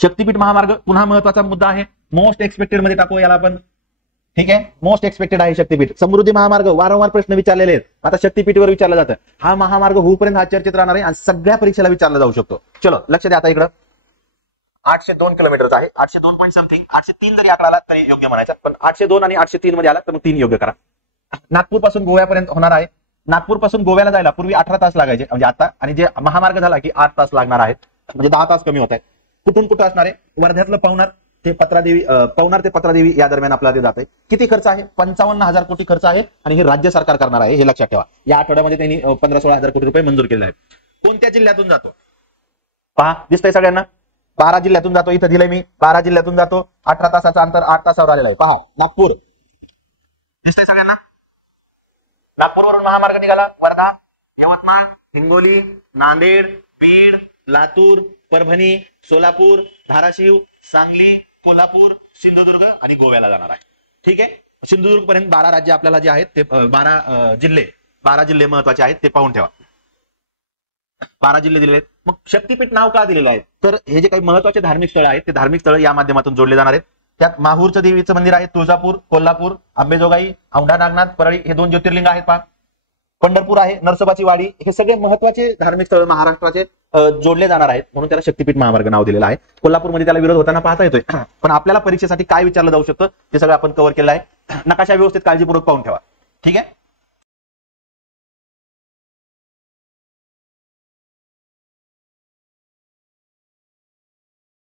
शक्तीपीठ महामार्ग पुन्हा महत्वाचा मुद्दा आहे, मोस्ट एक्सपेक्टेड मध्ये टाकू याला आपण. ठीक आहे, मोस्ट एक्सपेक्टेड आहे शक्तीपीठ. समृद्धी महामार्ग वारंवार प्रश्न विचारलेले आहेत, आता शक्तीपीठवर विचारलं जातं. हा महामार्ग होऊपर्यंत हा चर्चेत राहणार आहे आणि सगळ्या परीक्षेला विचारला जाऊ शकतो. चलो लक्ष द्या आता इकडं. 802 किलोमीटरचा आहे, 802 पॉईंट समथिंग, 803 जरी आकडा आला तरी योग्य म्हणायचा, पण 802 आणि 803 मध्ये आला तर मग 3 योग्य करा. नागपूर पासून गोव्यापर्यंत होणार आहे. नागपूर पासून गोव्याला जायला पूर्वी 18 तास लागायचे म्हणजे आता, आणि जे महामार्ग झाला की 8 तास लागणार आहेत, म्हणजे 10 तास कमी होत आहेत. कुठून कुठं असणार आहे? वर्ध्यातलं पवनार ते पत्रादेवी या दरम्यान आपल्याला ते जाते. किती खर्च आहे? 55,000 कोटी खर्च आहे आणि हे राज्य सरकार करणार आहे, हे लक्षात ठेवा. या आठवड्यामध्ये त्यांनी 15-16 कोटी रुपये मंजूर केले आहेत. कोणत्या जिल्ह्यातून जातो पहा, दिसतंय सगळ्यांना? 12 जिल्ह्यातून जातो. इथं दिलंय मी 12 जिल्ह्यातून जातो. 18 तासाचा अंतर 8 तासावर आलेला आहे. पहा नागपूर दिसतंय सगळ्यांना? नागपूरवरून महामार्ग निघाला वर्धा, यवतमाळ, हिंगोली, नांदेड, बीड, लातूर, परभणी, सोलापूर, धाराशिव, सांगली, कोल्हापूर, सिंधुदुर्ग आणि गोव्याला जाणार आहे. ठीक आहे, सिंधुदुर्ग पर्यंत 12 राज्य आपल्याला जे आहेत ते 12 जिल्हे महत्वाचे आहेत ते पाहून ठेवा. 12 जिल्हे दिलेले आहेत. मग शक्तीपीठ नाव का दिलेलं आहे? तर हे जे काही महत्वाचे धार्मिक स्थळ आहेत ते धार्मिक स्थळ या माध्यमातून जोडले जाणार आहेत. त्यात माहूरचं देवीचं मंदिर आहे, तुळजापूर, कोल्हापूर, अंबेजोगाई, औंढा नागनाथ, परळी हे 2 ज्योतिर्लिंग आहेत. पहा पंढरपूर आहे, नरसोबाची वाडी, हे सगळे महत्वाचे धार्मिक स्थळ महाराष्ट्राचे जोडले जाणार आहेत, म्हणून त्याला शक्तीपीठ महामार्ग नाव दिलेलं आहे. कोल्हापूरमध्ये त्याला विरोध होताना पाहता येतोय, पण आपल्याला परीक्षेसाठी काय विचारलं जाऊ शकतं ते सगळं आपण कव्हर केलं आहे. नकाशा व्यवस्थित काळजीपूर्वक पाहून ठेवा. ठीक आहे.